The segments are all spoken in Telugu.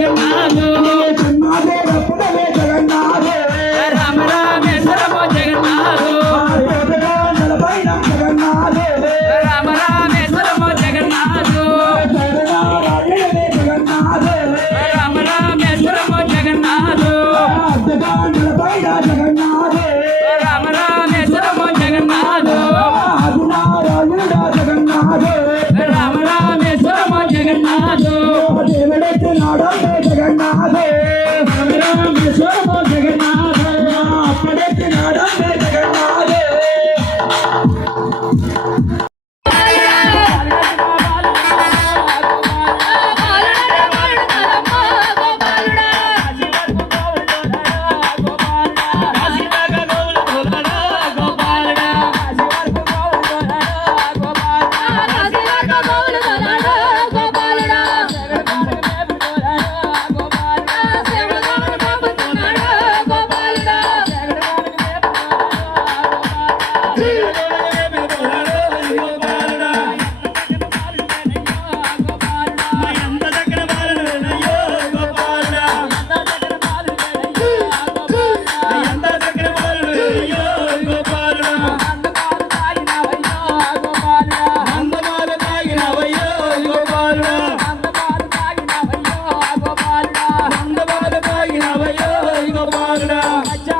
Come on, Allá.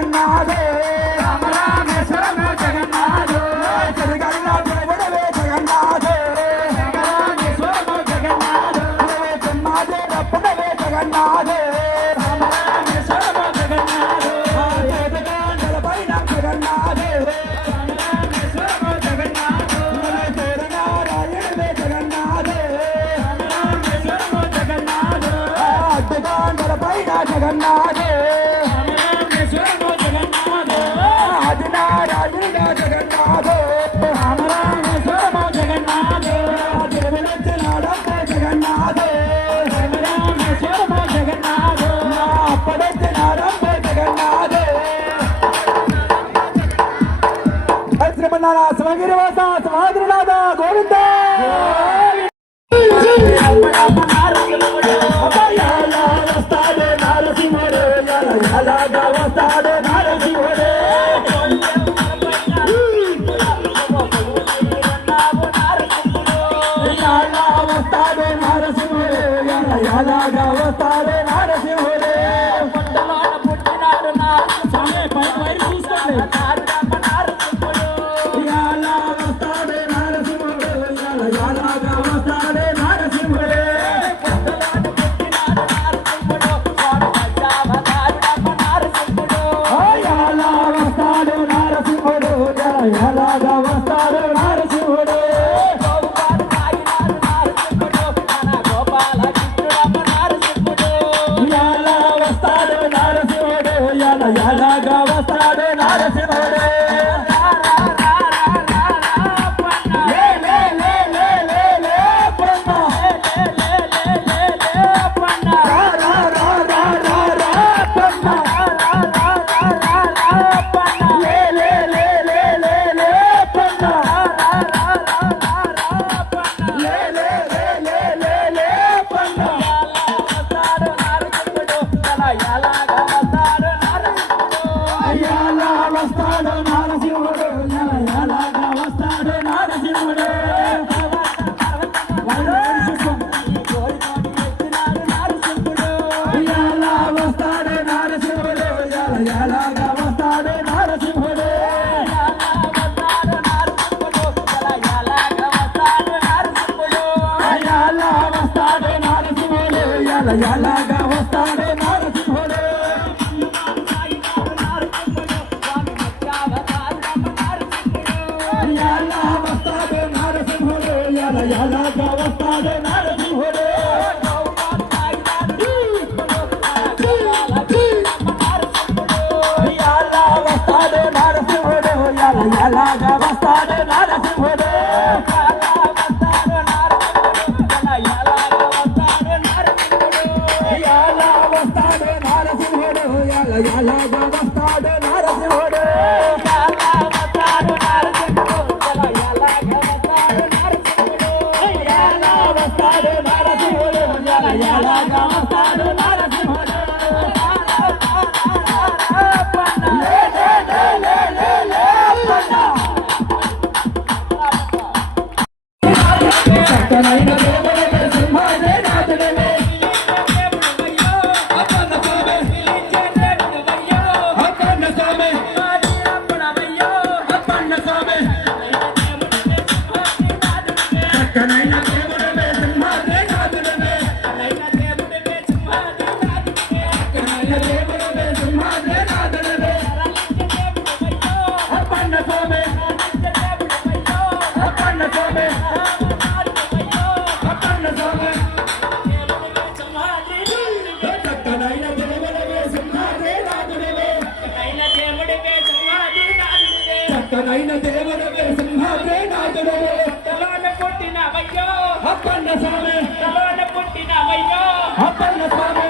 don't. శ్రీమన్నారా శివగిరివాస సమాధినాథ Govinda सारणार Shivade That's my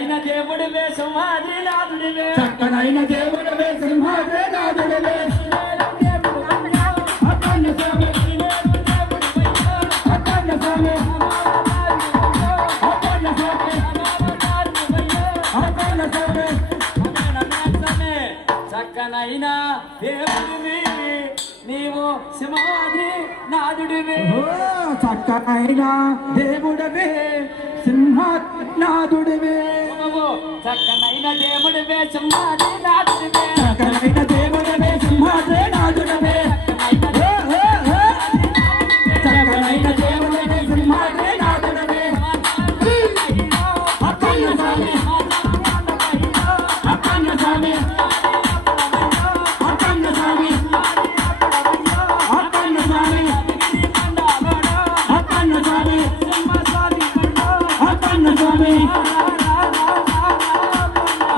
చక్కనైన దేవుడివే సింహాద్రినాథుడివే చక్కనైన దేవుడివే సింహాద్రినాథుడివే అక్కన్న స్వామి. అక్కన్న చక్కనైన దేవుడివి. నీవు సింహాద్రి నాదుడివే. చక్కనైన దేవుడవే సింహనాథుడివే చక్కనైన దేవుడివే సింహాద్రి నాథుడివే చక్కనైన